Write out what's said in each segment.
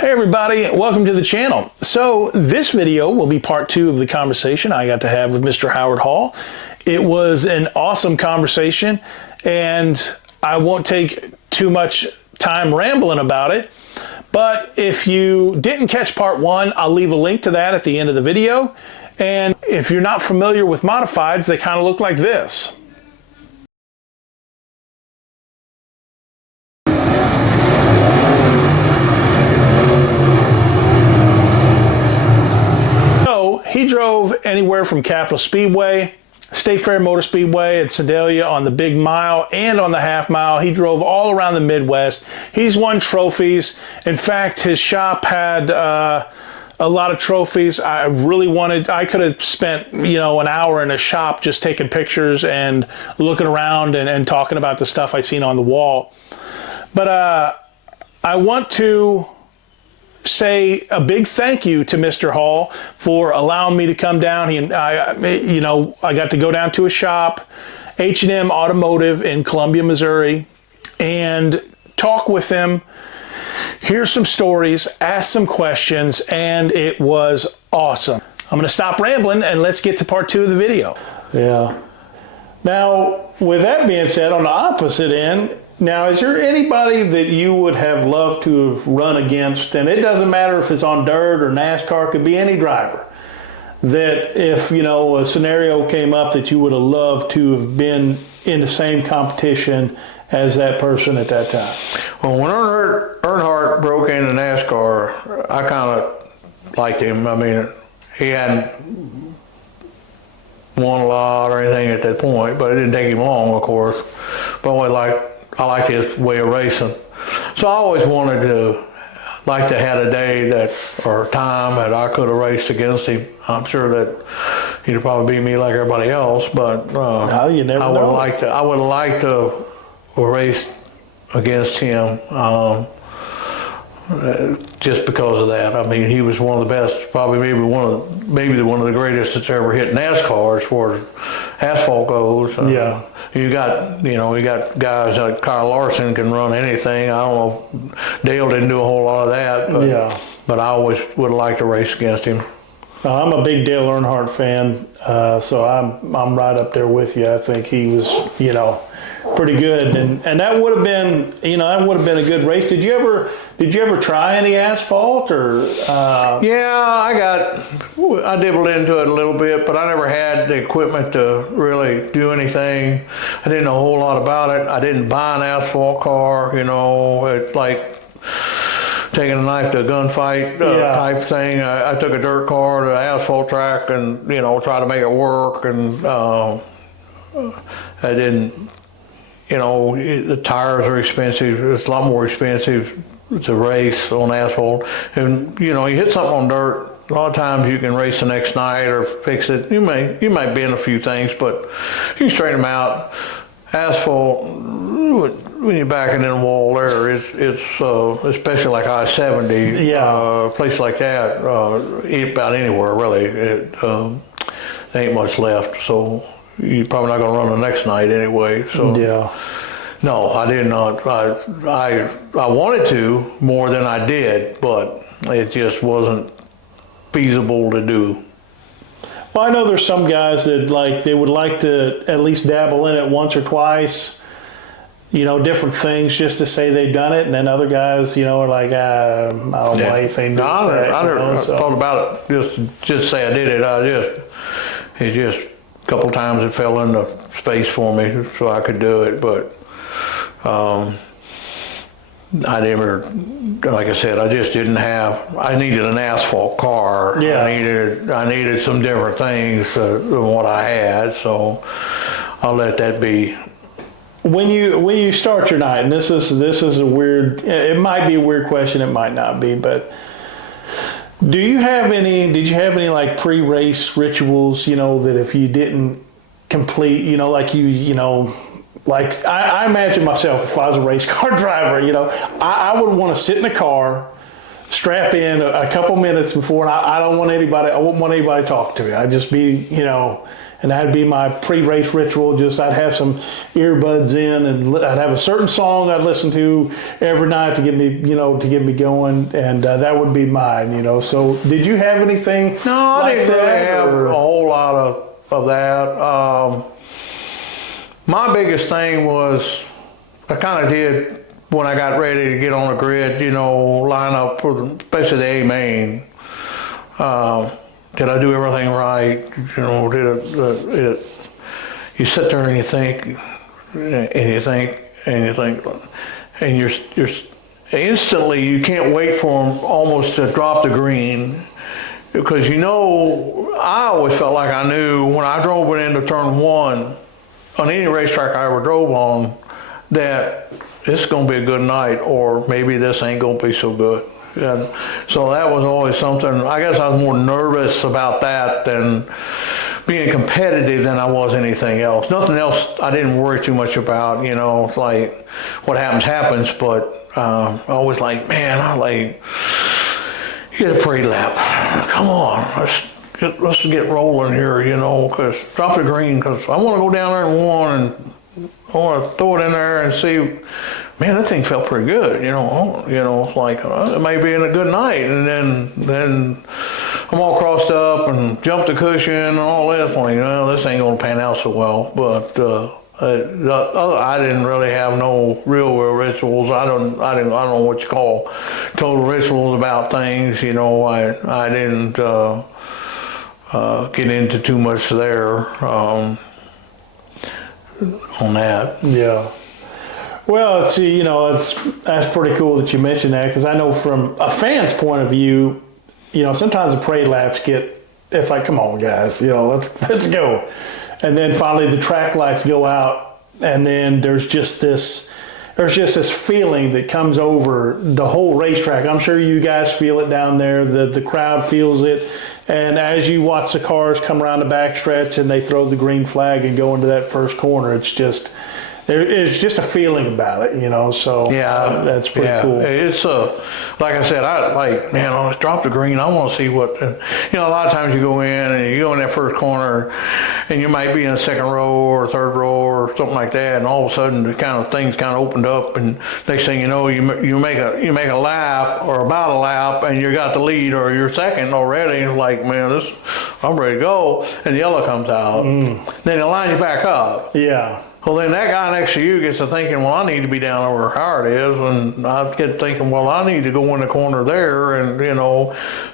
Hey everybody, welcome to the channel. So this video will be part 2 of the conversation I got to have with Mr. Howard Hall. It was an awesome conversation and I won't take too much time rambling about it, but if you didn't catch part 1, I'll leave a link to that at the end of the video. And if you're not familiar with modifieds, they kind of look like this. He drove anywhere from Capitol Speedway, State Fair Motor Speedway at Sedalia on the big mile and on the half mile. He drove all around the Midwest. He's won trophies. In fact, his shop had a lot of trophies. I could have spent, an hour in a shop just taking pictures and looking around and talking about the stuff I seen on the wall. But I want to say a big thank you to Mr. Hall for allowing me to come down. I got to go down to a shop, H&M Automotive in Columbia, Missouri, and talk with him, hear some stories, ask some questions, and it was awesome. I'm going to stop rambling and let's get to part 2 of the video. Yeah. Now, with that being said, on the opposite end, now, is there anybody that you would have loved to have run against, and it doesn't matter if it's on dirt or NASCAR, it could be any driver, that if, a scenario came up that you would have loved to have been in the same competition as that person at that time? Well, when Earnhardt broke into NASCAR, I kind of liked him. I mean, he hadn't won a lot or anything at that point, but it didn't take him long, of course. But I liked his way of racing. So I always wanted to have a day or time that I could have raced against him. I'm sure that he'd probably beat me like everybody else, but you never know. I would have liked to race against him just because of that. I mean, he was one of the best, probably maybe one of the greatest that's ever hit NASCAR as far as asphalt goes. Yeah. You got guys like Kyle Larson can run anything. I don't know, Dale didn't do a whole lot of that, but I always would have liked to race against him. I'm a big Dale Earnhardt fan, so I'm right up there with you. I think he was, pretty good, and that would have been, a good race. Did you ever try any asphalt or? Yeah, I dabbled into it a little bit, but I never had the equipment to really do anything. I didn't know a whole lot about it. I didn't buy an asphalt car. It's like taking a knife to a gunfight type thing. I took a dirt car to an asphalt track and try to make it work, and I didn't. The tires are expensive. It's a lot more expensive to race on asphalt. And, you hit something on dirt, a lot of times you can race the next night or fix it. You might bend a few things, but you can straighten them out. Asphalt, when you're backing in a wall there, it's especially like I-70, place like that, about anywhere really, there ain't much left. So you're probably not going to run the next night anyway. So no, I did not. I wanted to more than I did, but it just wasn't feasible to do. Well, I know there's some guys that they would like to at least dabble in it once or twice, different things just to say they've done it, and then other guys, are like, I don't want anything to do with that. I never thought about it. Just say I did it. It's just a couple times it fell into space for me so I could do it, but I never, like I said, I just didn't have. I needed an asphalt car. Yeah. I needed some different things than what I had, so I'll let that be. When you start your night, and this is a weird. It might be a weird question. It might not be, but. Did you have any like pre-race rituals, that if you didn't complete, like I imagine myself, if I was a race car driver, I would want to sit in the car, strap in a couple minutes before, and I wouldn't want anybody to talk to me. I'd just be, and that'd be my pre-race ritual. Just I'd have some earbuds in, and I'd have a certain song I'd listen to every night to get me, to get me going, and that would be mine. So, did you have anything? No, I like didn't really that, have or? a whole lot of that. My biggest thing was I kind of did when I got ready to get on the grid, line up for especially the A main. Did I do everything right? You sit there and you think, and you're instantly, you can't wait for them almost to drop the green. Because I always felt like I knew when I drove it into turn one on any racetrack I ever drove on that this is going to be a good night, or maybe this ain't going to be so good. And so that was always something. I guess I was more nervous about that than being competitive than I was anything else. Nothing else I didn't worry too much about. It's like what happens, but I always like, man, get a parade lap. Come on, let's get rolling here, because drop the green, because I want to go down there and one, and I want to throw it in there and see, man, that thing felt pretty good, it's like, it may be in a good night, and then I'm all crossed up and jumped the cushion and all this, this ain't going to pan out so well, but I didn't really have no real rituals. I don't know what you call total rituals about things. I didn't get into too much there on that. Yeah. Well, that's pretty cool that you mentioned that, because I know from a fan's point of view, sometimes the parade laps it's like, come on, guys, let's go. And then finally the track lights go out, and then there's just this feeling that comes over the whole racetrack. I'm sure you guys feel it down there. The crowd feels it. And as you watch the cars come around the backstretch and they throw the green flag and go into that first corner, it's just a feeling about it, so yeah, that's pretty cool. It's like I said, let's drop the green. I want to see what, a lot of times you go in and you go in that first corner and you might be in the second row or third row or something like that, and all of a sudden things opened up, and next thing you know, you make a lap or about a lap, and you got the lead or you're second already, and like, man, I'm ready to go, and the yellow comes out. Then they line you back up. Yeah. Well, then that guy next to you gets to thinking, well, I need to be down over how it is. And I get thinking, well, I need to go in the corner there. And,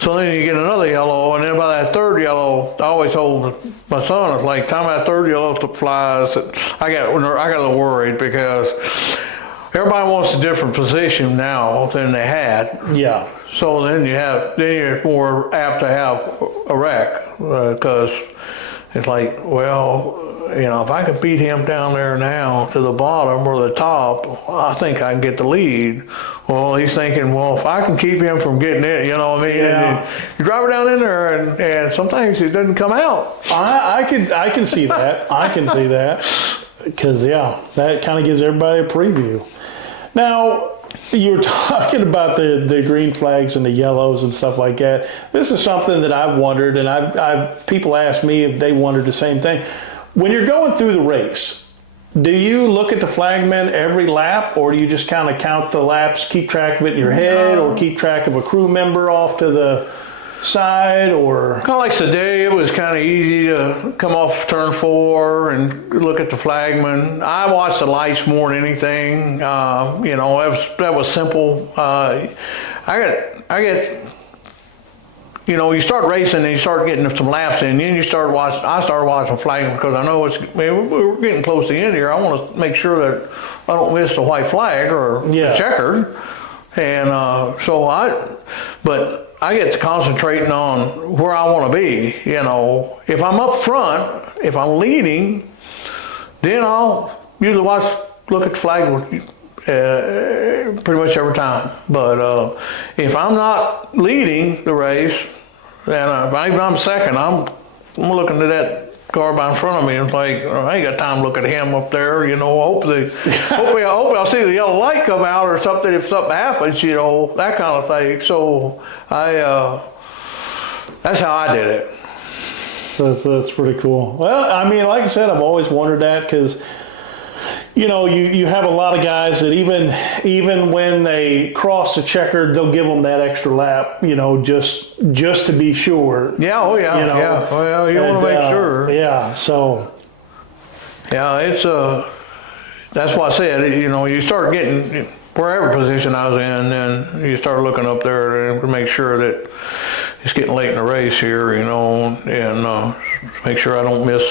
so then you get another yellow. And then by that third yellow, I always told my son, it's like, time that third yellow flies, I got a little worried, because everybody wants a different position now than they had. Yeah. So then you're more apt to have a wreck, because it's like, well, if I could beat him down there now to the bottom or the top, I think I can get the lead. Well, he's thinking, well, if I can keep him from getting it, Yeah. You drive it down in there, and sometimes it doesn't come out. I can see that. I can see that, because that kind of gives everybody a preview. Now, you were talking about the green flags and the yellows and stuff like that. This is something that I've wondered, and I've people ask me if they wondered the same thing. When you're going through the race, do you look at the flagman every lap, or do you just kind of count the laps, keep track of it in your head, or keep track of a crew member off to the side, or? Kind of like today, it was kind of easy to come off turn 4 and look at the flagman. I watched the lights more than anything. That was simple. I get. You start racing and you start getting some laps in, and then I started watching flags, because I know we're getting close to the end here. I want to make sure that I don't miss the white flag or the checkered. And but I get to concentrating on where I want to be. If I'm up front, if I'm leading, then I'll usually look at the flag pretty much every time. But if I'm not leading the race, and if I'm second, I'm looking at that car by in front of me, and it's like, I ain't got time to look at him up there. Hopefully I'll see the yellow light come out or something if something happens. That kind of thing. So that's how I did it. That's pretty cool. Well, I mean, like I said, I've always wondered that because, you know, you have a lot of guys that even when they cross the checkered, they'll give them that extra lap, you know, just to be sure. Yeah, oh yeah, you know? yeah. Well, you want to make sure. Yeah, so. Yeah, it's that's why I said, you know, you start getting wherever position I was in, and you start looking up there and make sure that it's getting late in the race here, you know, and make sure I don't miss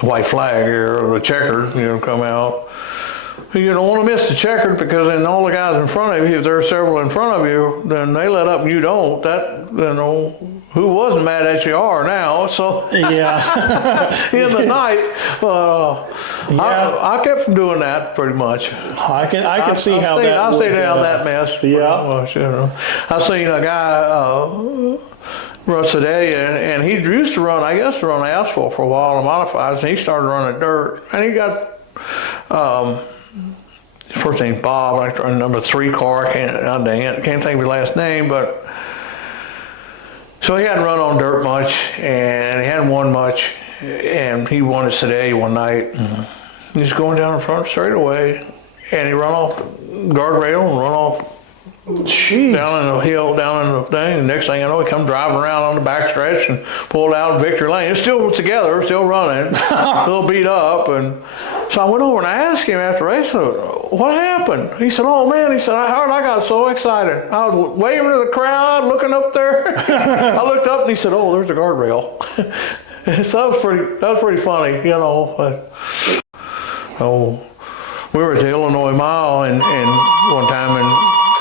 the white flag here or the checkered, you know, come out. You don't want to miss the checkered because then all the guys in front of you, if there are several in front of you, then they let up and you don't. That, you know, who wasn't mad at you are now. So yeah, in the night, I kept from doing that pretty much. I can see how that. I stayed out of that mess. Yeah, much, you know. I seen a guy. Run today, and he used to run, I guess, run asphalt for a while in modifieds, and he started running dirt, and he got his first name's Bob, like number 3 car. I can't think of his last name, but so he hadn't run on dirt much, and he hadn't won much, and he won at Sedalia one night. Mm-hmm. He's going down the front straightaway, and he run off guardrail and run off. Jeez. Down in the hill, down in the thing. The next thing I know, he come driving around on the back stretch and pulled out Victory Lane. It's still together, still running, a little beat up. And so I went over and I asked him after the race, what happened? He said, oh man, he said, I got so excited. I was waving to the crowd, looking up there. I looked up and he said, oh, there's the guardrail. So that was pretty funny, you know. Oh, we were at the Illinois Mile and one time and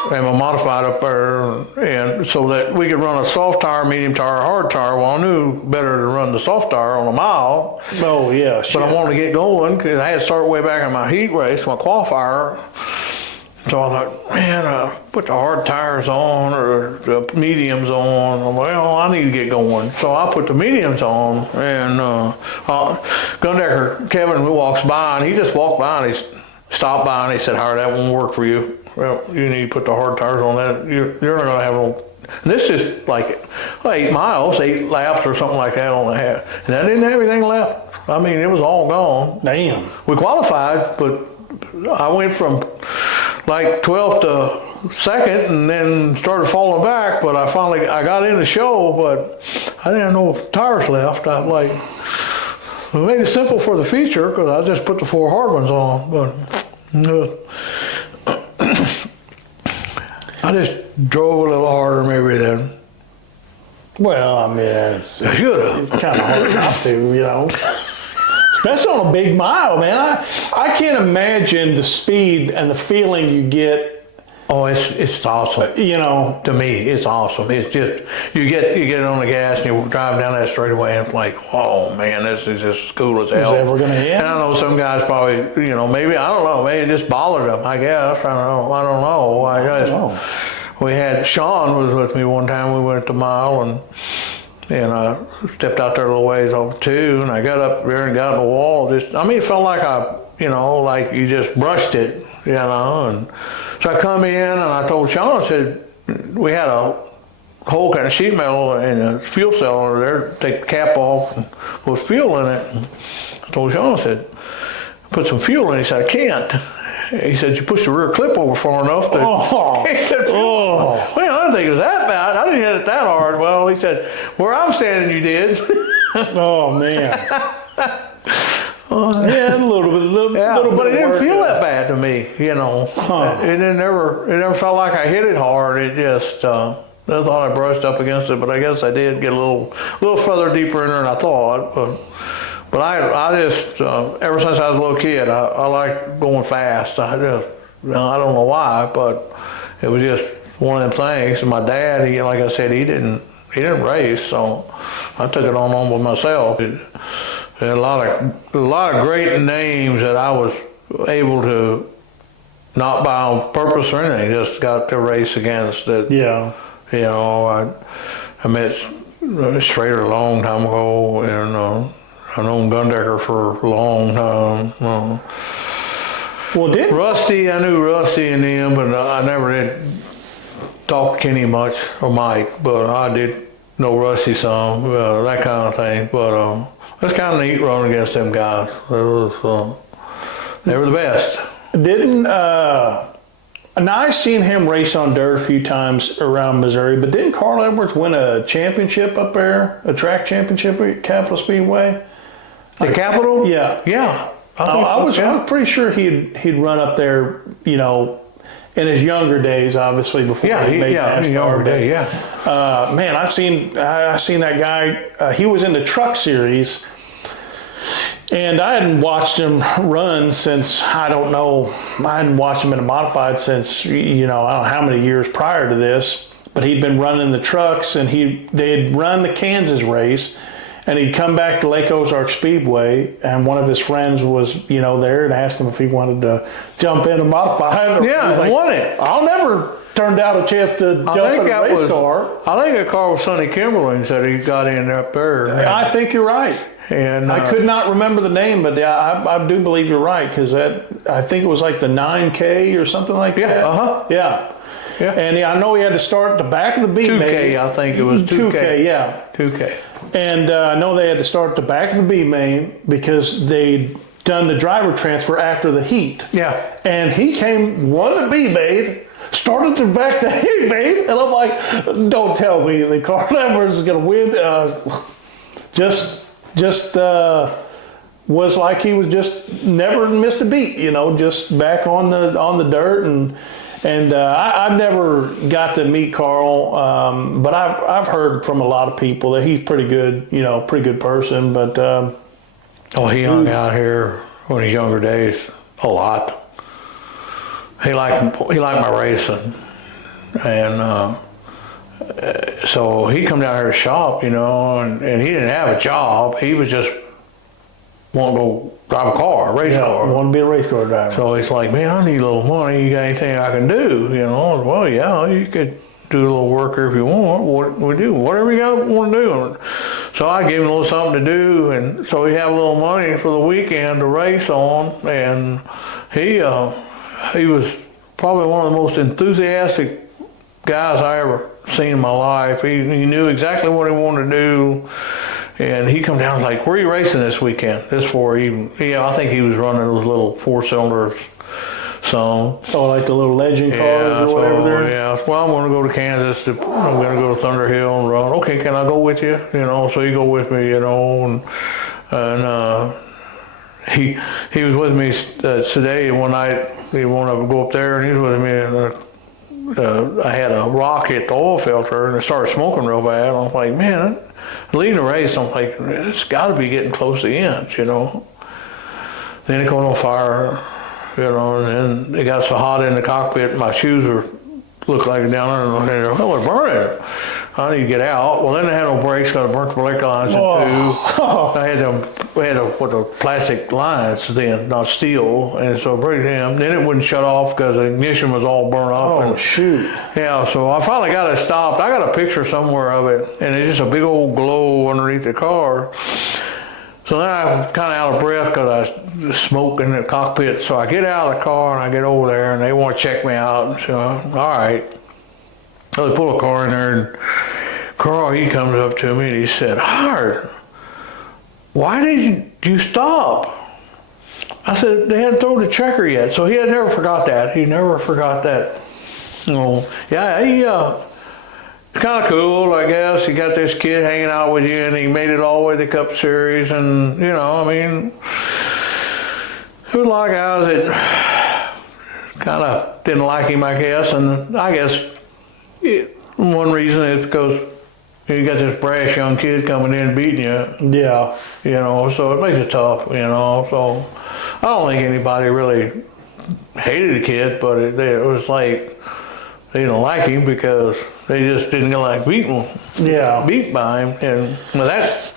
a modified up there, and so that we could run a soft tire, medium tire, hard tire. Well, I knew better to run the soft tire on a mile. Oh yeah, but I wanted to get going because I had to start way back in my heat race, my qualifier. So I thought, man, put the hard tires on or the mediums on. Well, I need to get going. So I put the mediums on, and Gundecker Kevin who walks by, and he just walked by and he stopped by and he said, Howard, that won't work for you. Well, you need to put the hard tires on that. You're not going to have no. And this is like 8 miles, 8 laps or something like that on the half. And I didn't have anything left. I mean, it was all gone. Damn. We qualified, but I went from like 12th to 2nd and then started falling back. But I got in the show, but I didn't have no tires left. We made it simple for the feature because I just put the 4 hard ones on. But I just drove a little harder maybe then. Well, I mean, it's I should have. kind of hard not to, you know. Especially on a big mile, man. I can't imagine the speed and the feeling you get. Oh, it's awesome. You know, to me, it's awesome. It's just you get on the gas and you drive down that straightaway and it's like, oh man, this is as cool as hell. Is it ever gonna hit? And I know some guys probably, you know, maybe I don't know, maybe it just bothered them. I guess I don't know. I guess we had Sean was with me one time. We went to mile and I stepped out there a little ways over too, and I got up there and got in the wall. It felt like like you just brushed it, you know. And so I come in and I told Sean, I said, we had a whole kind of sheet metal and a fuel cell under there, take the cap off and put fuel in it. And I told Sean, I said, put some fuel in it. He said, I can't. He said, you pushed the rear clip over far enough to... Well, I didn't think it was that bad. I didn't hit it that hard. Well, he said, where I'm standing, you did. Oh, man. Yeah, a little bit. But it didn't feel that bad to me, you know. It never felt like I hit it hard. It just, I thought I brushed up against it, but I guess I did get a little further deeper in there than I thought. But I just, ever since I was a little kid, I like going fast. I don't know why, but it was just one of them things. And my dad, like I said, he didn't race, so I took it on with myself. There a lot of great names that I was able to not by on purpose or anything, just got to race against. That you know, I met Schrader a long time ago, and I known Gundecker for a long time. Well, Rusty, I knew Rusty and them, but I never did talk to Kenny much or Mike, but I did no rusty some, that kind of thing. But it's kind of neat running against them guys. They were the best. Didn't now I've seen him race on dirt a few times around Missouri, but didn't Carl Edwards win a championship up there, a track championship at Capitol Speedway? The Capitol? Yeah, Yeah. I was pretty sure he'd run up there, you know, in his younger days, obviously before he made NASCAR. Younger day, yeah. Man, I seen that guy. He was in the Truck Series. And I hadn't watched him run since, I don't know, I hadn't watched him in a modified since, you know, I don't know how many years prior to this, but he'd been running the trucks, and they had run the Kansas race, and he'd come back to Lake Ozark Speedway, and one of his friends was, you know, there and asked him if he wanted to jump in a modified. Yeah, like, won it. I'll never turn down a chance to jump in a race car. I think that car was Sonny Kimberlin said he got in up there. I think you're right. And I could not remember the name, but I do believe you're right, because I think it was like the 9K or something like that. Yeah. And I know he had to start at the back of the B 2K, main. I think it was 2K. Yeah. 2K. And I know they had to start at the back of the B main because they'd done the driver transfer after the heat. Yeah. And he won the B main, started to back the A main, and I'm like, don't tell me that Carl Edwards is going to win. Just was like he was just never missed a beat, you know, just back on the dirt, and I've never got to meet Carl, but I've heard from a lot of people that he's pretty good, you know, pretty good person. But he hung out here in his younger days a lot. He liked my racing, and so he come down here to shop, you know, and he didn't have a job. He was just wanting to go drive a car, a race car. Want to be a race car driver. So he's like, man, I need a little money. You got anything I can do? You know, well, yeah, you could do a little work here if you want. What we do, whatever you want to do. So I gave him a little something to do, and so he had a little money for the weekend to race on, and he was probably one of the most enthusiastic guys I ever seen in my life. He knew exactly what he wanted to do, and he come down like, where are you racing this weekend? This for even, I think he was running those little 4-cylinders. So, like the little legend cars or whatever there? Yeah, well, I'm going to go to Kansas. I'm going to go to Thunder Hill and run. Okay, can I go with you? You know, so you go with me, you know, and he was with me today one night. He wanted to go up there, and he was with me. I had a rock hit the oil filter, and it started smoking real bad. I was like, man, leading the race, I'm like, it's got to be getting close to the end, you know. Then it caught on fire, you know, and then it got so hot in the cockpit, my shoes looked like down there, and well, they're burning. I need to get out. Well, then they had no brakes, got to burn the brake lines in two. We had to put the plastic lines then, not steel, and so break them. Then it wouldn't shut off because the ignition was all burned up. Shoot. Yeah, so I finally got it stopped. I got a picture somewhere of it, and it's just a big old glow underneath the car. So then I'm kind of out of breath because I was smoking in the cockpit. So I get out of the car and I get over there, and they want to check me out. So, all right. So they pull a car in there, and Carl, he comes up to me and he said, Howard, why did you stop? I said, they hadn't thrown the checker yet. So he had never forgot that. He never forgot that. Oh, yeah, it's kind of cool, I guess. You got this kid hanging out with you, and he made it all the way to the Cup Series, and, you know, I mean, there was a lot of guys that kind of didn't like him, I guess, and I guess one reason is because you got this brash young kid coming in and beating you. Yeah. You know, so it makes it tough, you know. So I don't think anybody really hated the kid, but it was like they didn't like him because they just didn't like beat by him. And that's,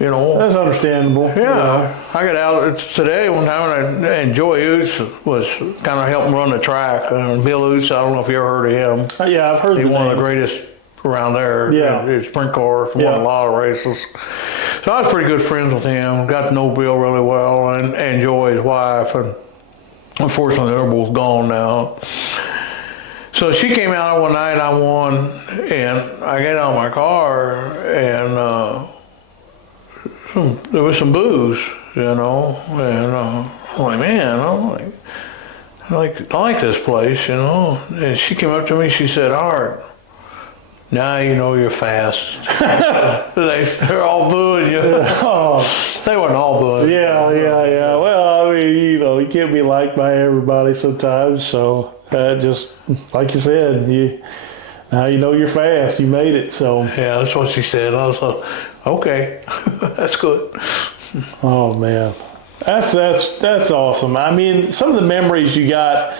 you know. That's understandable. Yeah. I got out today one time, and Joey Oots was kind of helping run the track. Bill Oots, I don't know if you ever heard of him. Yeah, I've heard He's one of the name. greatest around there. Yeah. His sprint cars, won a lot of races. So I was pretty good friends with him. Got to know Bill really well, and Joey's wife. And unfortunately, they're both gone now. So she came out one night, I won, and I got out of my car, and there was some booze, and I'm like, man, I like this place, And she came up to me, she said, Art, now you know you're fast. They're all booing you. Oh, They weren't all booing. yeah. Well, I mean, you can't be liked by everybody sometimes. So just like you said, now you know you're fast. You made it. So Yeah, that's what she said. I was like, okay, that's good. oh man, that's awesome. I mean, some of the memories you got.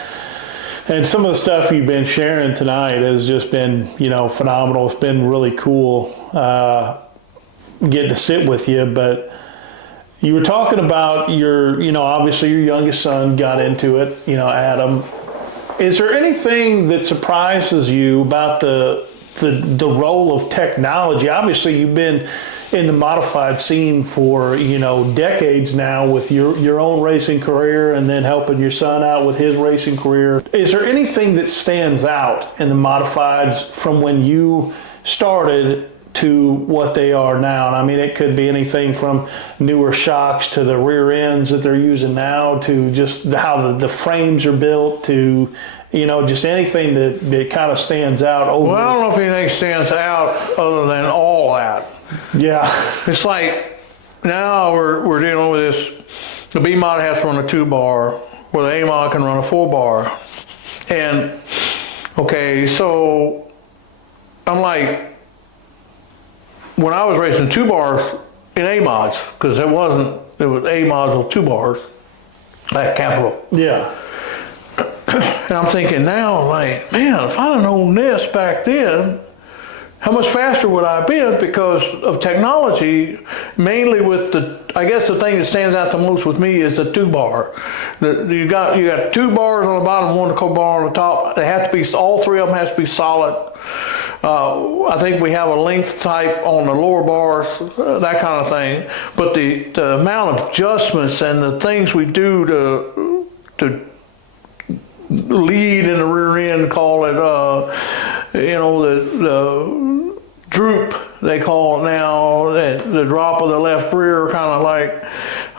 And some of the stuff you've been sharing tonight has just been, phenomenal. It's been really cool getting to sit with you. But you were talking about obviously your youngest son got into it, Adam. Is there anything that surprises you about the role of technology? Obviously, you've been in the modified scene for decades now with your own racing career, and then helping your son out with his racing career. Is there anything that stands out in the modifieds from when you started to what they are now? And I mean, it could be anything from newer shocks to the rear ends that they're using now, to just how the frames are built, to just anything that kind of stands out over. Well, I don't know if anything stands out other than all that. Yeah. It's like now we're dealing with this. The B mod has to run a 2-bar, where the A mod can run a 4-bar. And okay, so I'm like, when I was racing 2 bars in A mods, because it was A mods with 2 bars at Capital. Yeah. And I'm thinking now, like, man, if I'd have known this back then, how much faster would I have been because of technology, mainly with I guess the thing that stands out the most with me is the 2-bar. You got 2 bars on the bottom, 1 bar on the top. They have to be, all 3 of them has to be solid. I think we have a length type on the lower bars, that kind of thing. But the amount of adjustments and the things we do to lead in the rear end, call it, the droop, they call it now, the drop of the left rear, kind of like,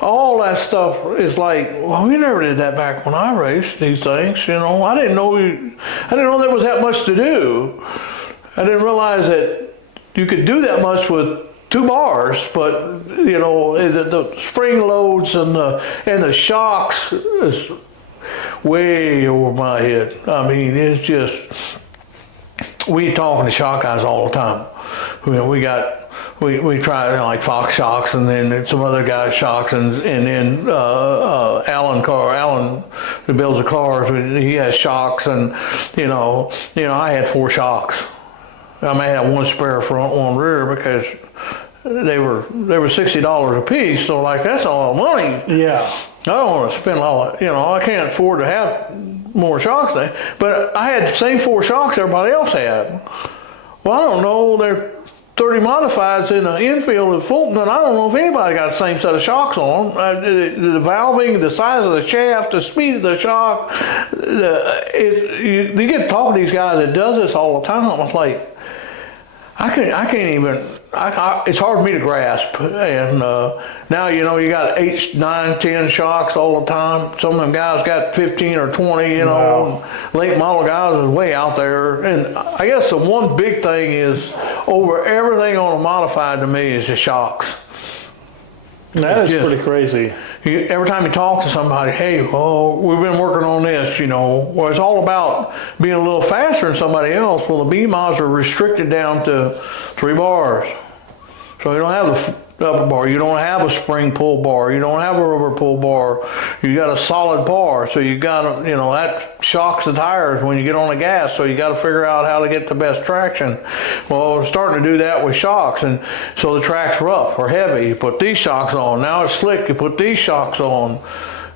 all that stuff is like, well, we never did that back when I raced these things, I didn't know there was that much to do. I didn't realize that you could do that much with 2 bars, but the spring loads and the shocks is way over my head. I mean, it's just, we talking to shock guys all the time. We try like Fox shocks, and then some other guys shocks, and then Alan who builds the cars, he has shocks, and I had 4 shocks. I may have 1 spare front, 1 rear, because they were $60 a piece. So like, that's a lot of money. Yeah. I don't want to spend all that. I can't afford to have more shocks there. But I had the same 4 shocks everybody else had. Well, I don't know. There are 30 modifieds in the infield at Fulton, and I don't know if anybody got the same set of shocks on. The valving, the size of the shaft, the speed of the shock. You get to talk to these guys that does this all the time. It's like, I can't even. It's hard for me to grasp. And now you got 8, 9, 10 shocks all the time. Some of them guys got 15 or 20. Wow. Late model guys are way out there. And I guess the one big thing is, over everything on a modified to me, is the shocks. That is pretty crazy. Every time you talk to somebody, hey, well, we've been working on this, Well, it's all about being a little faster than somebody else. Well, the B mods are restricted down to 3 bars. So you don't have the upper bar. You don't have a spring pull bar. You don't have a rubber pull bar. You got a solid bar. So you got that shocks the tires when you get on the gas. So you got to figure out how to get the best traction. Well, we're starting to do that with shocks. And so the track's rough or heavy. You put these shocks on. Now it's slick. You put these shocks on.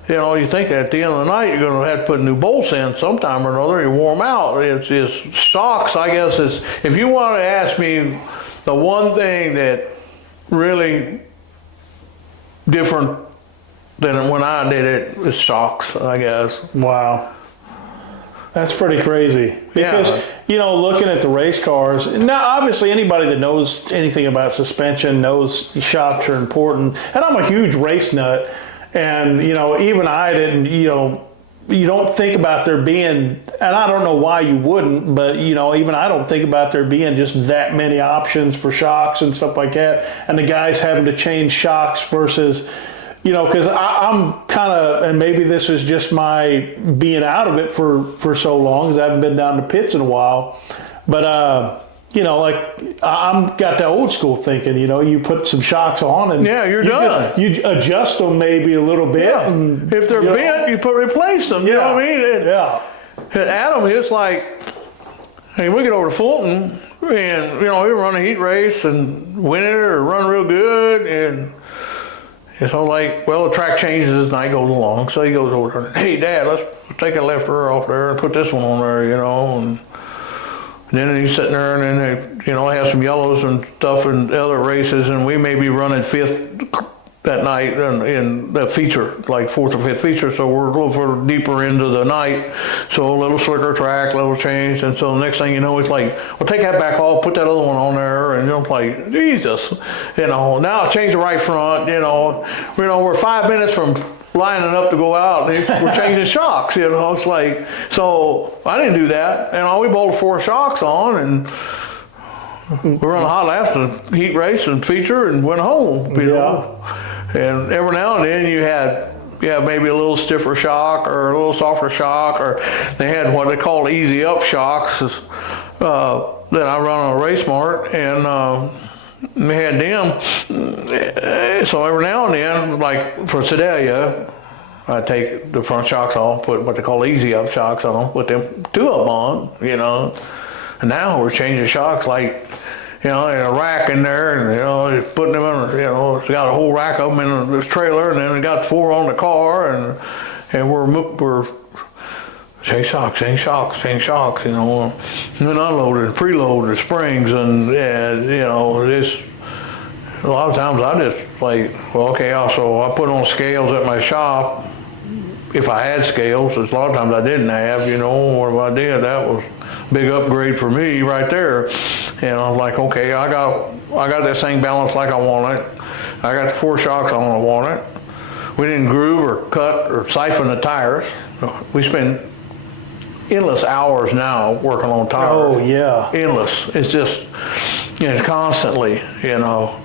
You think at the end of the night you're going to have to put new bolts in sometime or another. You warm out. It's shocks, I guess, is, if you want to ask me the one thing that really different than when I did it, is shocks, I guess. Wow. That's pretty crazy. Because, Yeah. you know, looking at the race cars, now obviously anybody that knows anything about suspension knows shocks are important. And I'm a huge race nut. And, you know, even I didn't, you know, you don't think about there being, and I don't know why you wouldn't, but, you know, even I don't think about there being just that many options for shocks and stuff like that. And the guys having to change shocks versus, you know, because I'm kind of, and maybe this is just my being out of it for so long, because I haven't been down to pits in a while. But, you know, like I'm got that old school thinking, you know, you put some shocks on and Yeah, you're done. You adjust them maybe a little bit. Yeah. And, If they're bent, you replace them. You know what I mean? Yeah. Adam, it's like, hey, we get over to Fulton, and you know, we run a heat race and win it or run real good, and it's all like, well, the track changes as the night goes along. So he goes over there, hey, Dad, let's take a left rear off there and put this one on there, you know. And then he's sitting there, and then they, you know, have some yellows and stuff in other races, and we may be running fifth that night in the feature, like fourth or fifth feature, so we're a little further deeper into the night, so a little slicker track, little change, and so the next thing you know, it's like, well, take that back off, put that other one on there, and you're like, Jesus, you know, now I'll change the right front, you know, we're 5 minutes from lining up to go out, and we're changing shocks, you know, it's like, so I didn't do that, and we bolted 4 shocks on, and we run a hot laps and heat race and feature and went home, you know. And every now and then you had maybe a little stiffer shock or a little softer shock, or they had what they call easy up shocks that I run on a Race Mart, and they had them. So every now and then, like for Sedalia, I take the front shocks off, put what they call easy up shocks on, put them 2 up on, you know. And now we're changing shocks like, you know, in a rack in there, and you know, just putting them in. You know, it's got a whole rack of them in this trailer, and then we got 4 on the car, and we're change shocks, you know, and then unloaded, and preloaded springs, and you know, this. A lot of times I just like, well, okay, also I put on scales at my shop if I had scales. A lot of times I didn't have, you know, or if I did, that was a big upgrade for me right there. And I was like, okay, I got this thing balanced like I want it. I got the 4 shocks on I want it. We didn't groove or cut or siphon the tires. We spend endless hours now working on tires. Oh yeah. Endless. It's just, you know, constantly, you know.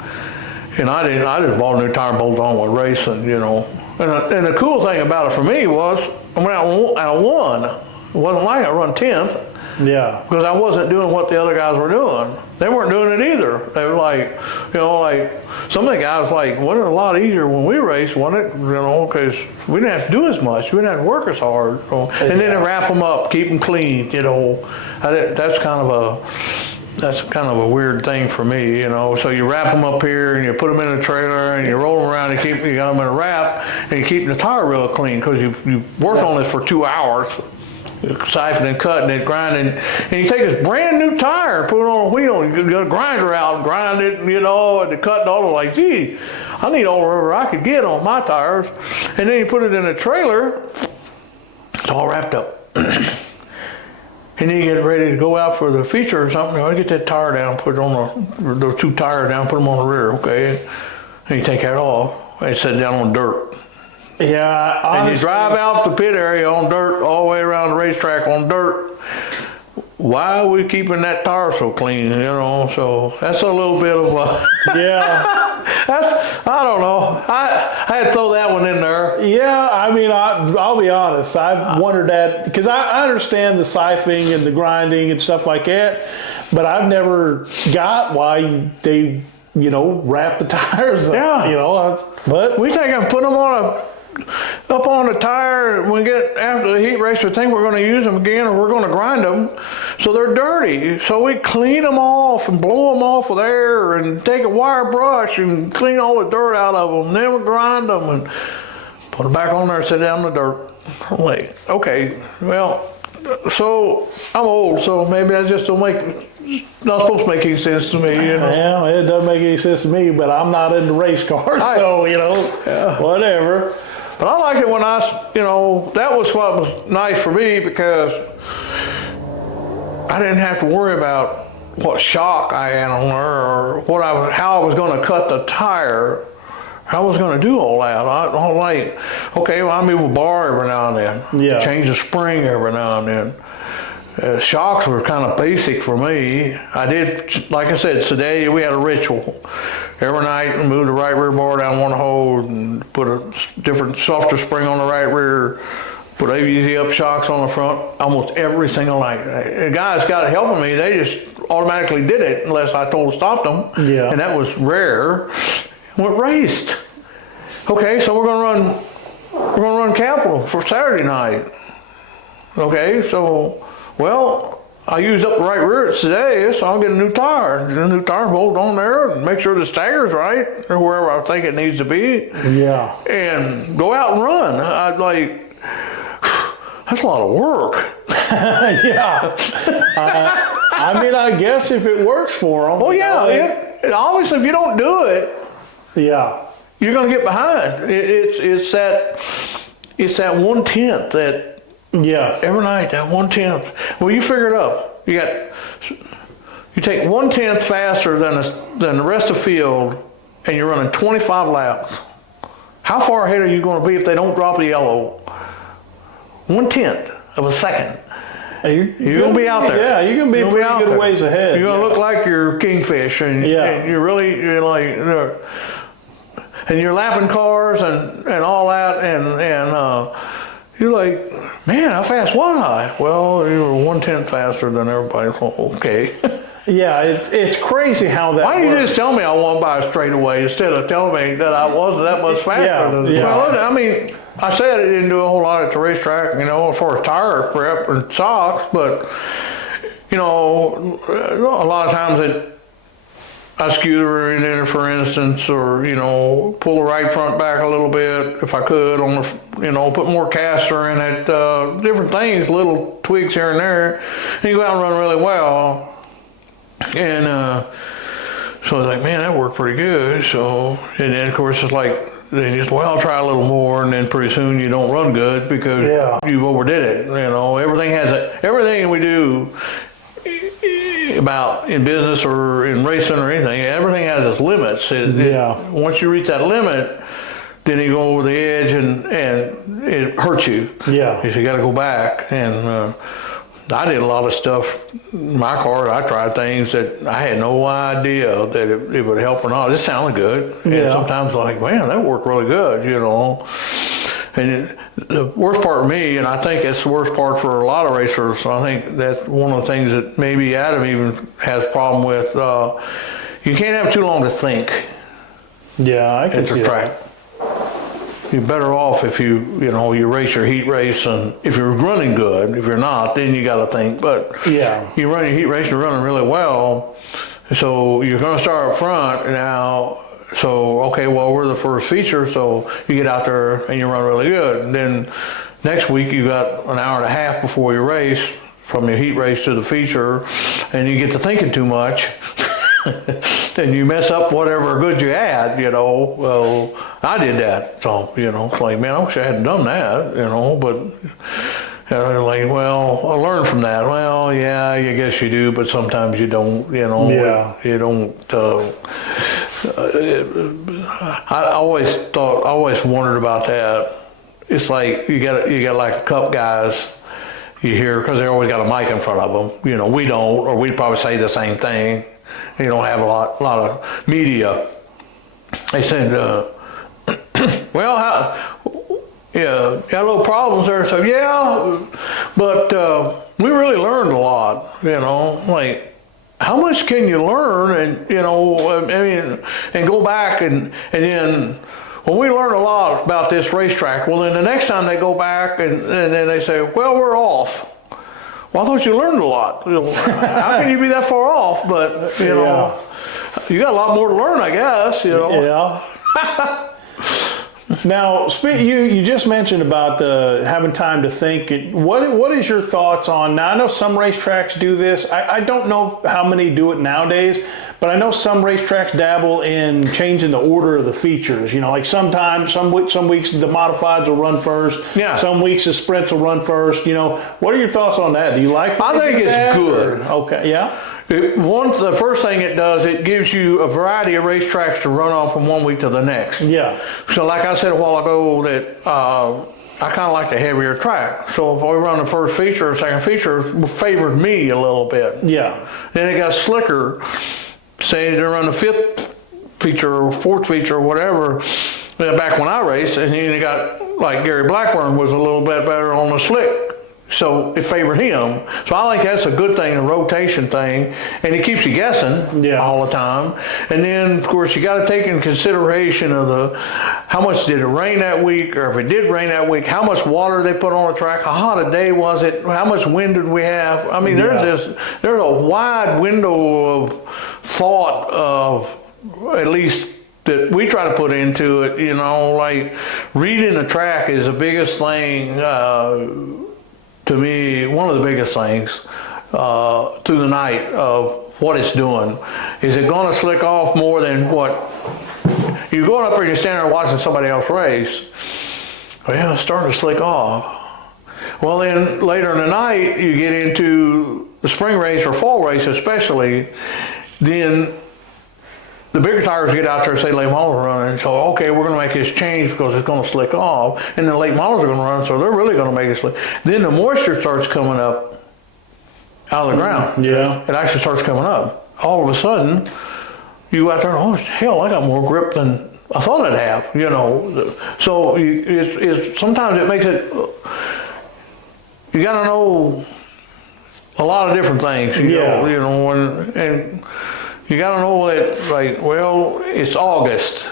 And I just bought a new tire bolt on with racing, you know. And the cool thing about it for me was when I won, it wasn't like I run 10th. Yeah. Because I wasn't doing what the other guys were doing. They weren't doing it either. They were like, you know, like some of the guys like, wasn't it a lot easier when we raced, wasn't it? You know, because we didn't have to do as much. We didn't have to work as hard. You know? And then to wrap them up, keep them clean, you know. That's kind of a weird thing for me, you know. So you wrap them up here and you put them in a trailer and you roll them around and you got them in a wrap and you keep the tire real clean because you worked on this for 2 hours. Siphoning, cutting it, grinding, and you take this brand new tire, put it on a wheel, and you get a grinder out and grind it, you know, and cut it all. Like, gee, I need all the rubber I could get on my tires. And then you put it in a trailer, it's all wrapped up. And then you get ready to go out for the feature or something. You get that tire down, put it on those 2 tires down, put them on the rear, okay? And you take that off, and you set it down on dirt. Yeah, honestly, and you drive out the pit area on dirt, all the way around the racetrack on dirt. Why are we keeping that tire so clean, you know? So that's a little bit of a... yeah. I don't know. I had to throw that one in there. Yeah, I mean, I'll be honest. I've wondered that, because I understand the siphoning and the grinding and stuff like that, but I've never got why they, you know, wrap the tires up. Yeah. You know, but we take and put them up on the tire. When we get after the heat race, we think we're going to use them again, or we're going to grind them, so they're dirty. So we clean them off and blow them off with air, and take a wire brush and clean all the dirt out of them. Then we grind them and put them back on there and sit down in the dirt. I'm like, okay, well, so I'm old, so maybe I just don't not supposed to make any sense to me, you know. Yeah, it doesn't make any sense to me, but I'm not into race cars, so, you know, whatever. But I like it when you know, that was what was nice for me, because I didn't have to worry about what shock I had on her or how I was going to cut the tire. I was going to do all that. I don't like, okay, well, I move a bar every now and then. Yeah. Change the spring every now and then. Shocks were kind of basic for me. I did, like I said, today we had a ritual. Every night we moved the right rear bar down one hole and put a different softer spring on the right rear, put ABZ up shocks on the front almost every single night. The guys got helping me, they just automatically did it unless I told them to stop them. Yeah. And that was rare. Went raced. Okay, so we're gonna run Capital for Saturday night. Okay, so well, I used up the right rear today, so I'll get a new tire. Get a new tire bolt on there and make sure the stagger's right or wherever I think it needs to be. Yeah. And go out and run. I'd like, that's a lot of work. Yeah. I mean, I guess if it works for them. Well, yeah. Obviously, if you don't do it, yeah. you're going to get behind. It's that 1/10 that. Yeah. Every night, that 1/10. Well, you figure it out. You take 1/10 faster than the rest of the field, and you're running 25 laps. How far ahead are you going to be if they don't drop the yellow? 1/10 of a second. You're going to be out there. Yeah, you're going to be a pretty good ways ahead. You're going to look like you're kingfish, and you're like, and you're lapping cars and all that, and you're like, man, how fast was I? Well, you were 1/10 faster than everybody. Well, okay. Yeah, it's crazy how that Why didn't you works. just tell me I won by a straightaway instead of telling me that I wasn't that much faster? Yeah. Well, I mean, I said it didn't do a whole lot at the racetrack, as far as tire prep and socks, but, a lot of times I skew the rear end in, for instance, or, pull the right front back a little bit if I could on the, put more caster in it, different things, little tweaks here and there. And you go out and run really well. And so I was like, man, that worked pretty good. So, and then of course it's like, I'll try a little more, and then pretty soon you don't run good because you've overdid it. Everything we do about in business or in racing or anything, everything has its limits. Once you reach that limit, then you go over the edge and it hurts you. Yeah. So you got to go back. And I did a lot of stuff in my car. I tried things that I had no idea that it would help or not. It sounded good. Yeah. And sometimes like, man, that worked really good, And the worst part for me, and I think it's the worst part for a lot of racers, I think that's one of the things that maybe Adam even has a problem with. You can't have too long to think. Yeah, I can see track. You're better off if you race your heat race, and if you're running good. If you're not, then you got to think. But you run your heat race, you're running really well, so you're going to start up front now. So, okay, well, we're the first feature, so you get out there and you run really good. And then next week you got an hour and a half before your race, from your heat race to the feature, and you get to thinking too much. And you mess up whatever good you had, Well, I did that. So, it's like, man, I wish I hadn't done that, but they're like, well, I learned from that. Well, yeah, I guess you do, but sometimes you don't, you don't. I always wondered about that. It's like you got like a cup guys you hear, because they always got a mic in front of them. We don't, or we'd probably say the same thing. You don't have a lot of media. They said, well, got little problems there. So but we really learned a lot. Like, how much can you learn? And and go back and then. Well, we learned a lot about this racetrack. Well, then the next time they go back and then they say, well, we're off. Well, I thought you learned a lot. How can you be that far off? But, you got a lot more to learn, I guess, Yeah. Now, you just mentioned about the having time to think. What is your thoughts on? Now, I know some racetracks do this. I don't know how many do it nowadays, but I know some racetracks dabble in changing the order of the features. You know, like sometimes some weeks the modifieds will run first. Yeah. Some weeks the sprints will run first. You know, what are your thoughts on that? Do you like? I think it's good. Okay. Yeah. The first thing it does, it gives you a variety of racetracks to run on from one week to the next. Yeah. So like I said a while ago, that I kind of like the heavier track. So if we run the first feature or second feature, favored me a little bit. Yeah. Then it got slicker. Say they run the fifth feature or fourth feature or whatever. Back when I raced, and then it got, like Gary Blackburn was a little bit better on the slick. So it favored him. So I think that's a good thing, a rotation thing. And it keeps you guessing all the time. And then, of course, you got to take in consideration of how much did it rain that week, or if it did rain that week, how much water they put on the track, how hot a day was it, how much wind did we have. I mean, there's a wide window of thought of, at least that we try to put into it, you know, like reading the track is the biggest thing. To me, one of the biggest things through the night of what it's doing. Is it going to slick off more than what? You're going up there and you're standing there watching somebody else race. Well, it's starting to slick off. Well, then later in the night, you get into the spring race or fall race especially, then the bigger tires get out there and say late models are running. So, okay, we're going to make this change because it's going to slick off. And the late models are going to run, so they're really going to make it slick. Then the moisture starts coming up out of the ground. Yeah. It actually starts coming up. All of a sudden, you go out there and, oh, hell, I got more grip than I thought I'd have, you know. So sometimes it makes it, you got to know a lot of different things, you know, and you got to know that, like, well, it's August.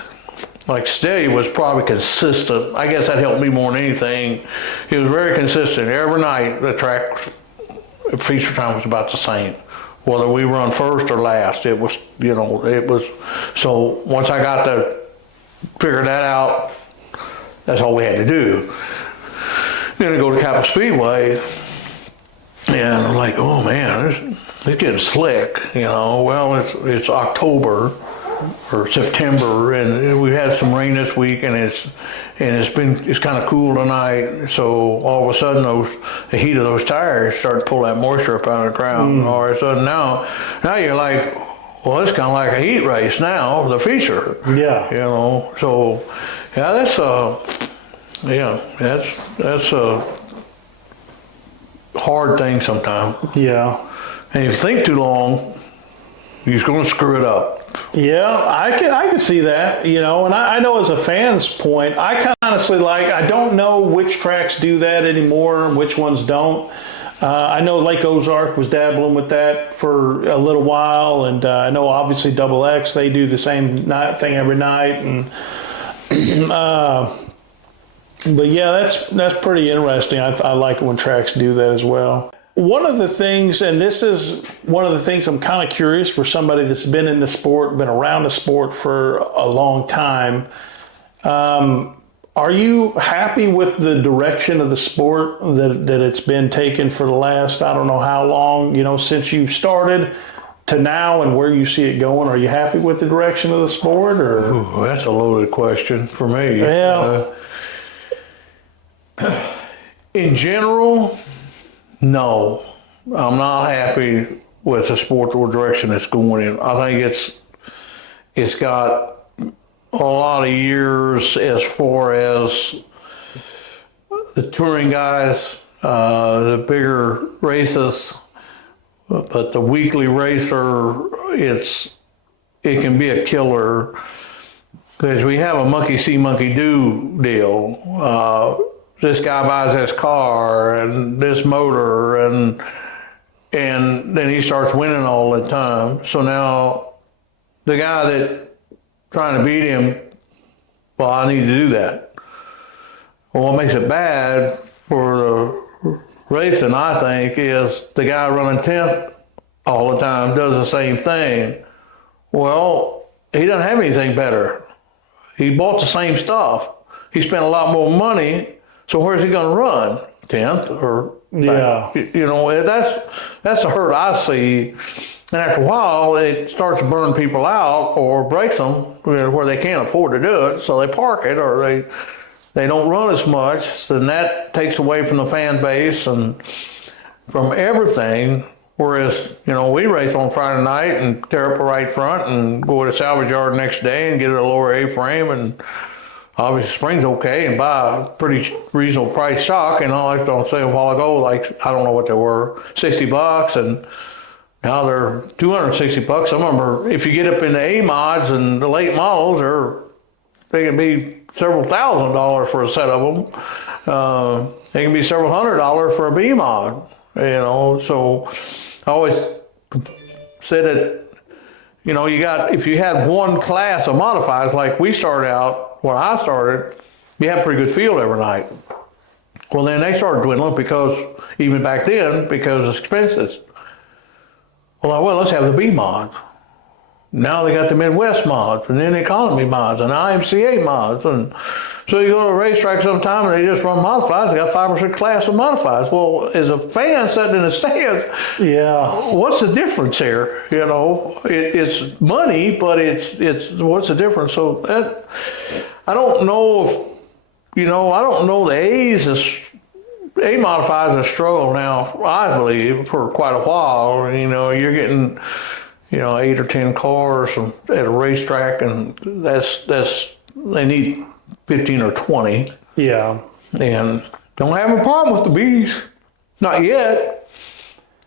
Like, Steady was probably consistent. I guess that helped me more than anything. It was very consistent. Every night, the track feature time was about the same. Whether we run first or last, it was, you know, it was. So once I got to figure that out, that's all we had to do. Then I go to Capitol Speedway, and I'm like, oh man, it's getting slick, you know. Well, it's October or September, and we had some rain this week, and it's kind of cool tonight. So all of a sudden, the heat of those tires start to pull that moisture up out of the ground. And all of a sudden, now you're like, well, it's kind of like a heat race now, the feature. Yeah. You know. So yeah, that's a hard thing sometimes. Yeah. And if you think too long, you're just going to screw it up. Yeah, I can see that, you know, and I know as a fan's point, I kind of honestly I don't know which tracks do that anymore, which ones don't. I know Lake Ozark was dabbling with that for a little while, and I know obviously Double X, they do the same thing every night, and but yeah, that's pretty interesting. I like it when tracks do that as well. One of the things, and this is one of the things I'm kind of curious for somebody that's been in the sport, been around the sport for a long time. Are you happy with the direction of the sport that it's been taken for the last, I don't know how long, you know, since you started to now and where you see it going? Are you happy with the direction of the sport? Or? Ooh, that's a loaded question for me. Yeah. In general, no, I'm not happy with the sport or direction it's going in. I think it's got a lot of years as far as the touring guys, the bigger races, but the weekly racer, it can be a killer because we have a monkey see, monkey do deal. This guy buys this car and this motor, and then he starts winning all the time. So now the guy that trying to beat him, well, I need to do that. Well, what makes it bad for the racing, I think, is the guy running 10th all the time does the same thing. Well, he doesn't have anything better. He bought the same stuff. he spent a lot more money. So where's he going to run? 10th or you know, that's the hurt I see. And after a while, it starts to burn people out or breaks them where they can't afford to do it, so they park it or they don't run as much. Then that takes away from the fan base and from everything. Whereas, you know, we race on Friday night and tear up a right front and go to the salvage yard the next day and get a lower A-frame and obviously spring's okay and buy a pretty reasonable price shock. And like I was saying a while ago, like, I don't know what they were, $60, and now they're $260. I remember if you get up in the A mods and the late models, they can be several $1,000s for a set of them. They can be several $100s for a B mod. You know, so I always said that, you know, if you had one class of modifieds like we started out, when I started, you had a pretty good field every night. Well, then they started dwindling because, even back then, because of expenses. Well, let's have the B mod. Now they got the Midwest mods, and then the economy mods, and IMCA mods, and so you go to a racetrack sometime and they just run modifieds. They got 5 or 6 classes of modifieds. Well, as a fan sitting in the stands, what's the difference here? You know, it's money, but it's what's the difference? So that I don't know if, you know, I don't know the A's A modifieds have struggled now, I believe, for quite a while. You know, you're getting, you know, 8 or 10 cars at a racetrack, and that's they need 15 or 20. Yeah. And don't have a problem with the B's. Not yet.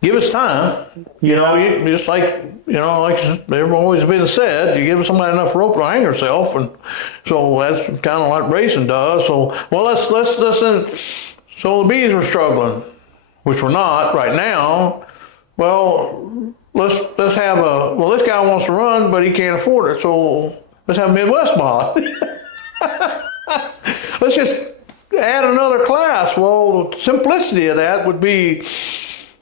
Give us time. You know, just like, you know, like they've always been said, you give somebody enough rope to hang herself, and so that's kind of like racing does. So, well, let's listen. So the B's were struggling, which we're not right now. Well, let's have this guy wants to run, but he can't afford it, so let's have a Midwest mod. Let's just add another class. Well, the simplicity of that would be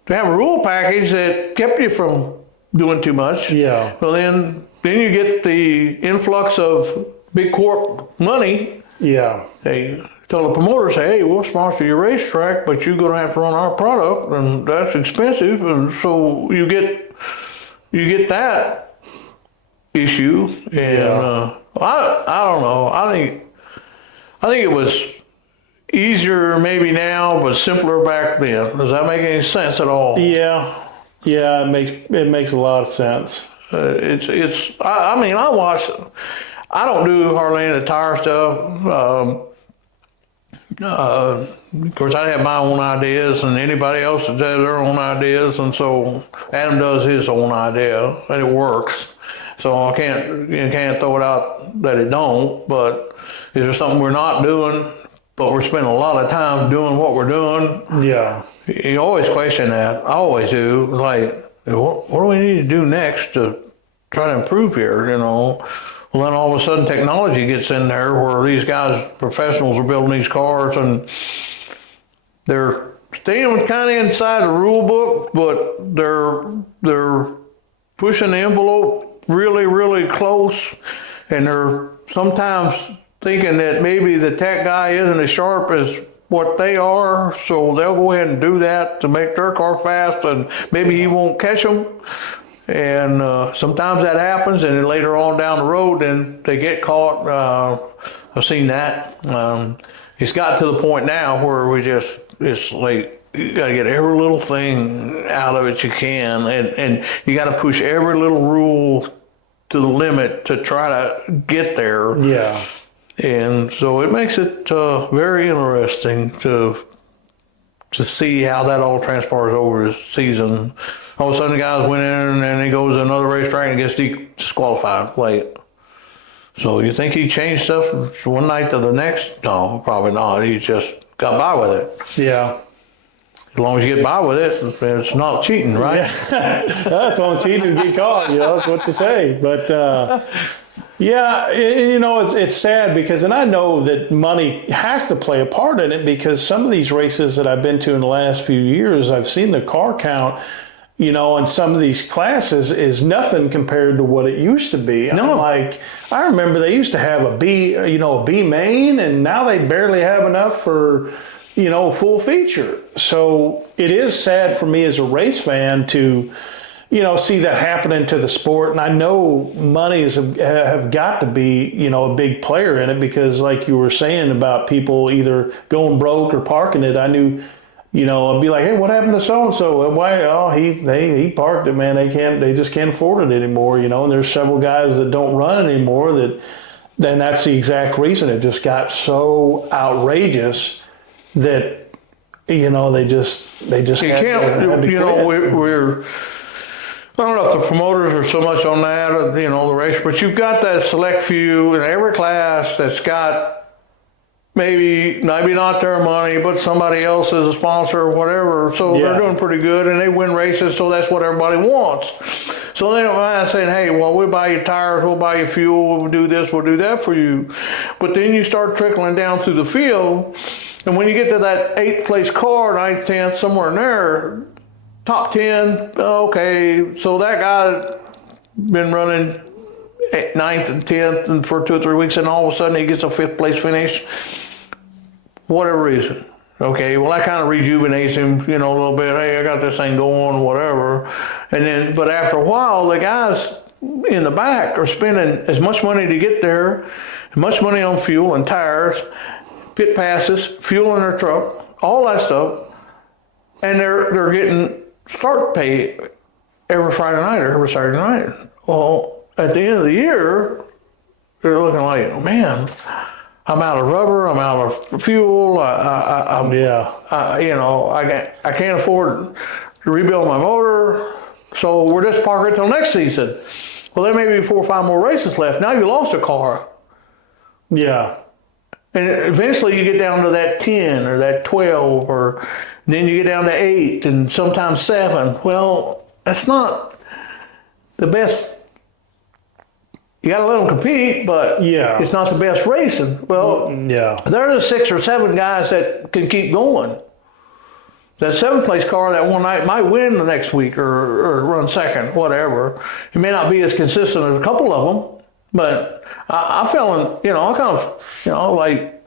to have a rule package that kept you from doing too much. Yeah. Well, then you get the influx of big corp money. Yeah. They tell the promoter, say, hey, we'll sponsor your racetrack, but you're going to have to run our product, and that's expensive. And so you get that issue. And I don't know. I think it was easier maybe now, but simpler back then. Does that make any sense at all? Yeah. Yeah, it makes a lot of sense. I mean, I watch. I don't do hardly any of the tire stuff. Of course, I have my own ideas, and anybody else does their own ideas, and so Adam does his own idea, and it works. So you can't throw it out that it don't. But is there something we're not doing? But we're spending a lot of time doing what we're doing. Yeah. You always question that. I always do. Like, what do we need to do next to try to improve here? You know. Well, then all of a sudden technology gets in there where these guys, professionals, are building these cars, and they're staying kind of inside the rule book, but they're pushing the envelope really, really close, and they're sometimes thinking that maybe the tech guy isn't as sharp as what they are, so they'll go ahead and do that to make their car fast, and maybe he won't catch them. And sometimes that happens, and then later on down the road, then they get caught. I've seen that. It's got to the point now where it's like you got to get every little thing out of it you can, and you got to push every little rule to the limit to try to get there. Yeah. And so it makes it very interesting to see how that all transpires over the season. All of a sudden, the guys went in, and he goes to another racetrack and gets disqualified late. So you think he changed stuff from one night to the next? No, probably not. He just got by with it. Yeah. As long as you get by with it, it's not cheating, right? Yeah. That's on cheating to get caught. You know, that's what to say. But yeah, you know, it's sad because, and I know that money has to play a part in it, because some of these races that I've been to in the last few years, I've seen the car count. in some of these classes is nothing compared to what it used to be. No. I'm like, I remember they used to have a B main, and now they barely have enough for, full feature. So it is sad for me as a race fan to, see that happening to the sport. And I know monies have got to be, a big player in it, because like you were saying about people either going broke or parking it, I knew, I'd be like, hey, what happened to so-and-so? Why? Oh, he parked it, man. They just can't afford it anymore, And there's several guys that don't run anymore then that's the exact reason. It just got so outrageous that, they just You can't, we're, I don't know if the promoters are so much on that, the race, but you've got that select few in every class that's got maybe not their money, but somebody else is a sponsor or whatever. So they're doing pretty good, and they win races, so that's what everybody wants. So they don't mind saying, hey, well, we'll buy you tires, we'll buy you fuel, we'll do this, we'll do that for you. But then you start trickling down through the field, and when you get to that 8th place car, 9th, 10th, somewhere in there, top 10, okay, so that guy been running 9th and 10th and for 2 or 3 weeks, and all of a sudden he gets a 5th place finish. Whatever reason. Okay, well, that kind of rejuvenates him, a little bit. Hey, I got this thing going, whatever. But after a while, the guys in the back are spending as much money to get there, as much money on fuel and tires, pit passes, fuel in their truck, all that stuff, and they're getting start pay every Friday night or every Saturday night. Well, at the end of the year, they're looking like, oh, man, I'm out of rubber, I'm out of fuel, I can't afford to rebuild my motor, so we're just parking it till next season. Well, there may be 4 or 5 more races left. Now you lost a car. Yeah. And eventually you get down to that 10 or that 12, or then you get down to 8 and sometimes 7. Well, that's not the best. You got to let them compete, but it's not the best racing. Well, there's the 6 or 7 guys that can keep going. That 7th place car that one night might win the next week or run second, whatever. It may not be as consistent as a couple of them, but I felt, I kind of, like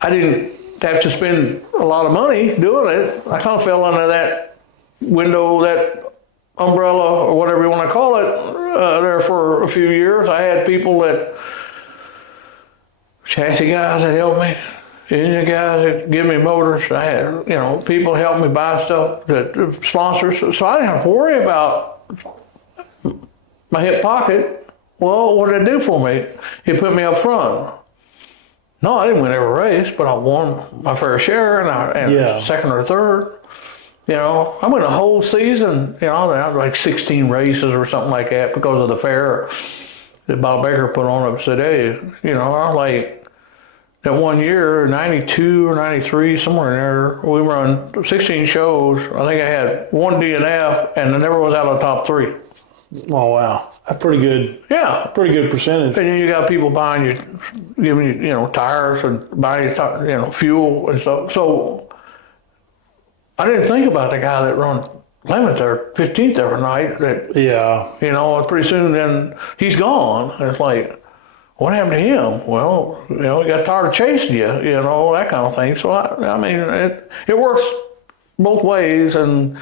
I didn't have to spend a lot of money doing it. I kind of fell under that window, that umbrella or whatever you want to call it, there for a few years. I had people chassis guys that helped me, engine guys that give me motors. I had, people help me buy stuff, that sponsors. So I didn't have to worry about my hip pocket. Well, what did it do for me? It put me up front. No, I didn't win every race, but I won my fair share, and second or third. I went a whole season, like 16 races or something like that because of the fair that Bob Baker put on up today. I like that one year, 92 or 93, somewhere in there, we run 16 shows. I think I had 1 DNF, and I never was out of the top 3. Oh, wow. That's pretty good. Yeah. Pretty good percentage. And then you got people buying you, giving you, tires and buying you, fuel and stuff. So I didn't think about the guy that run 11th or 15th every night. And pretty soon then he's gone. And it's like, what happened to him? Well, he got tired of chasing you, that kind of thing. So, it works both ways, and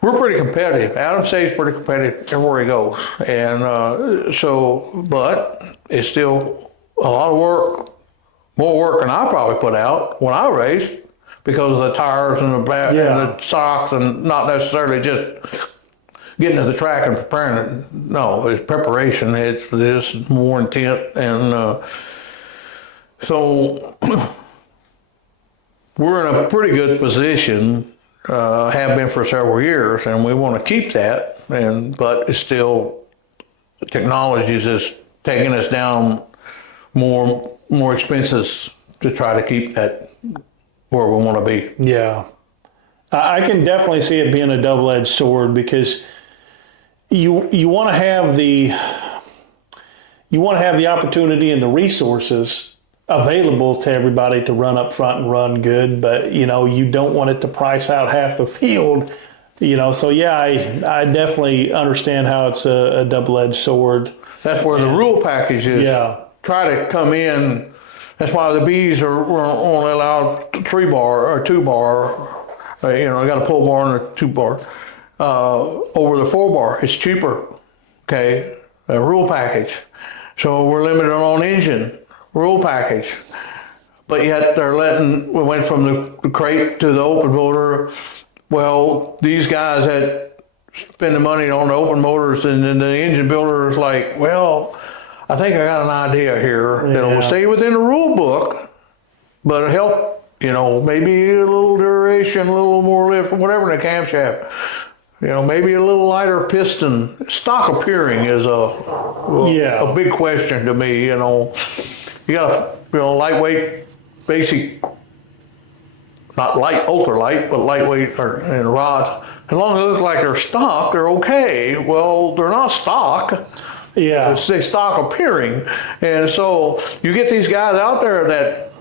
we're pretty competitive. Adam stays pretty competitive everywhere he goes. And but it's still a lot of work, more work than I probably put out when I raced, because of the tires and the back and the socks, and not necessarily just getting to the track and preparing it. No, it's preparation. It's more intent. And so we're in a pretty good position, have been for several years, and we want to keep that. But it's still, technology is just taking us down more expenses to try to keep that where we want to be. Yeah. I can definitely see it being a double-edged sword, because you want to have the opportunity and the resources available to everybody to run up front and run good, but you don't want it to price out half the field So yeah, I definitely understand how it's a double-edged sword. That's where the rule package is. Yeah. Try to come in. That's why the bees are only allowed 3-bar or 2-bar. You got a pull bar and a 2-bar. Over the 4-bar, it's cheaper. Okay, a rule package. So we're limited on engine rule package. But yet we went from the crate to the open motor. Well, these guys had spent the money on the open motors, and then the engine builder is like, well, I think I got an idea here that'll stay within the rule book, but it'll help, maybe a little duration, a little more lift, whatever in the camshaft. Maybe a little lighter piston. Stock appearing is a big question to me. You got a lightweight, basic, not light, ultra light, but lightweight and rods. As long as they look like they're stock, they're okay. Well, they're not stock. Yeah. They stock appearing. And so you get these guys out there that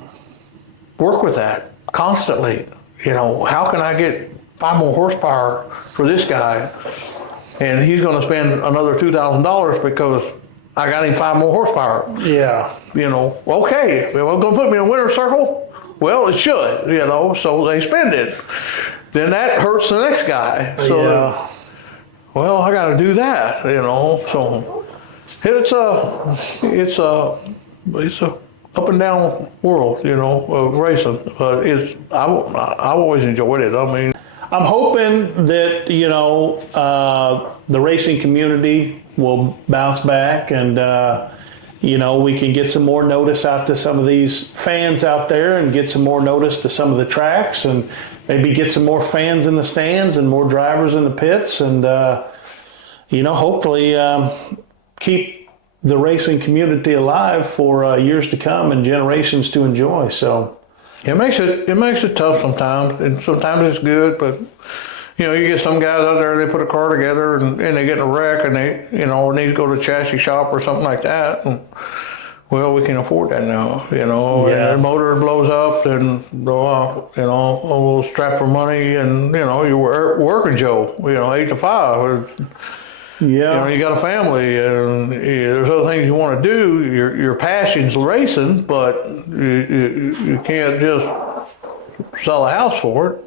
work with that constantly. How can I get 5 more horsepower for this guy? And he's going to spend another $2,000 because I got him 5 more horsepower. Yeah. Okay, well, going to put me in a winner's circle? Well, it should, so they spend it. Then that hurts the next guy. So, well, I got to do that, so it's a up and down world, of racing. But I've always enjoyed it. I mean, I'm hoping that the racing community will bounce back, and we can get some more notice out to some of these fans out there, and get some more notice to some of the tracks, and maybe get some more fans in the stands and more drivers in the pits, and hopefully keep the racing community alive for years to come and generations to enjoy. So it makes it tough sometimes, and sometimes it's good, but you get some guys out there, they put a car together and they get in a wreck, and they need to go to a chassis shop or something like that, and well, we can afford that now, and the motor blows up, and a little strap for money, and you're working Joe, 8 to 5. yeah, you got a family, and there's other things you want to do. Your passion's racing, but you can't just sell a house for it.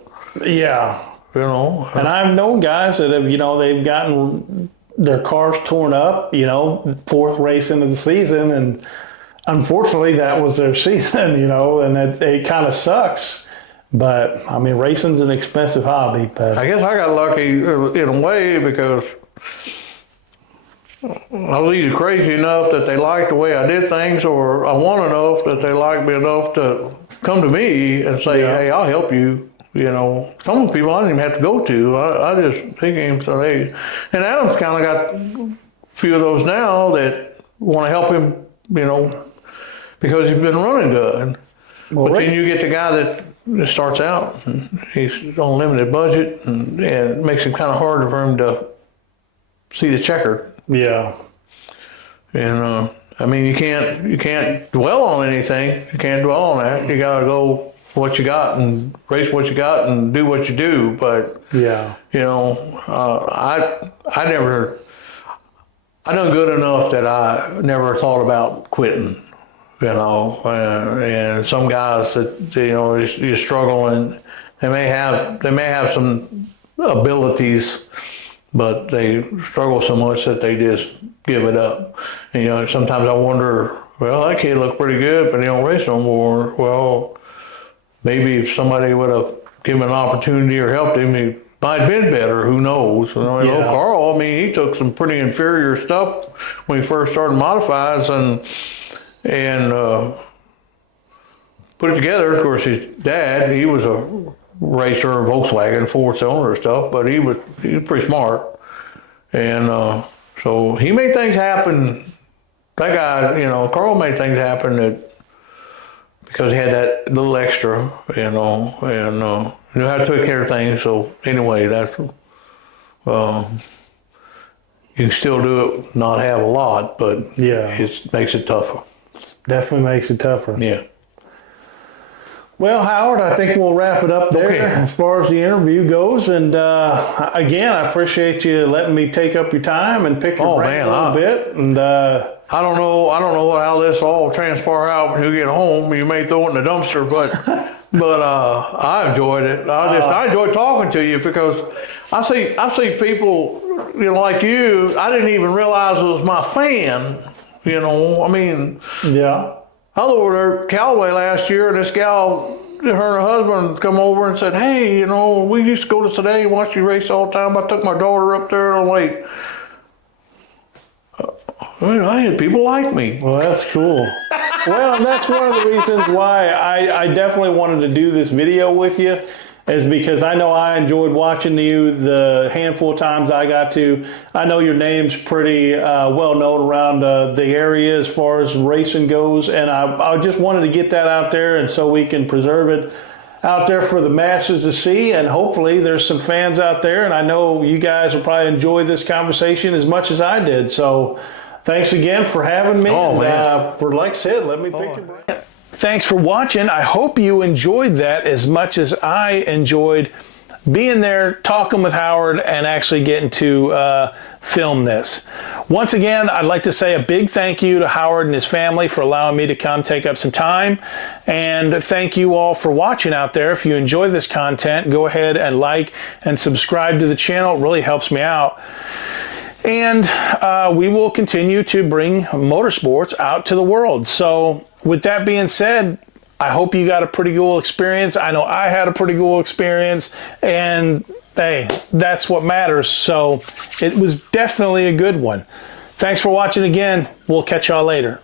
Yeah. And I've known guys that have, they've gotten their cars torn up, 4th race into the season, and unfortunately that was their season, and it kind of sucks. But I mean, racing's an expensive hobby. But I guess I got lucky in a way because I was either crazy enough that they liked the way I did things, or I won enough that they liked me enough to come to me and say, hey, I'll help you. Some of the people I didn't even have to go to. I just pick him. So and Adam's kind of got a few of those now that want to help him, because he's been running good. Well, but then you get the guy that starts out, and he's on a limited budget, and it makes it kind of harder for him to see the checker. Yeah. And I mean, you can't dwell on anything. You can't dwell on that. You got to go what you got and race what you got and do what you do. But I done good enough that I never thought about quitting. And some guys that you struggle, and they may have some abilities, but they struggle so much that they just give it up. And, sometimes I wonder, well, that kid looked pretty good, but he don't race no more. Well, maybe if somebody would have given him an opportunity or helped him, he might have been better. Who knows? Carl, I mean, he took some pretty inferior stuff when he first started modifieds and put it together. Of course, his dad, he was a racer, Volkswagen, 4-cylinder stuff, but he was pretty smart. And so he made things happen. That guy, Carl made things happen because he had that little extra, and knew how to take care of things. So anyway, that's you can still do it, not have a lot, but it makes it tougher. Definitely makes it tougher. Yeah. Well, Howard, I think we'll wrap it up there Okay. as far as the interview goes. And again, I appreciate you letting me take up your time and pick your brain a little bit. And I don't know how this all transpire out when you get home. You may throw it in the dumpster, but I enjoyed it. I enjoyed talking to you because I see people, like you. I didn't even realize it was my fan. I mean, yeah. I was over there at Callaway last year, and this gal, her and her husband, come over and said, "Hey, we used to go to today and watch you race all the time. I took my daughter up there, and I'm like, I had people like me." Well, that's cool. Well, and that's one of the reasons why I definitely wanted to do this video with you, is because I know I enjoyed watching you the handful of times I got to. I know your name's pretty well known around the area as far as racing goes, and I just wanted to get that out there, and so we can preserve it out there for the masses to see, and hopefully there's some fans out there, and I know you guys will probably enjoy this conversation as much as I did. So thanks again for having me. Oh, man. For, like I said, let me pick your brain. Thanks for watching. I hope you enjoyed that as much as I enjoyed being there, talking with Howard, and actually getting to film this. Once again, I'd like to say a big thank you to Howard and his family for allowing me to come take up some time. And thank you all for watching out there. If you enjoy this content, go ahead and like and subscribe to the channel. It really helps me out. And we will continue to bring motorsports out to the world. So with that being said, I hope you got a pretty cool experience. I know I had a pretty cool experience, and hey, that's what matters. So it was definitely a good one. Thanks for watching again. We'll catch y'all later.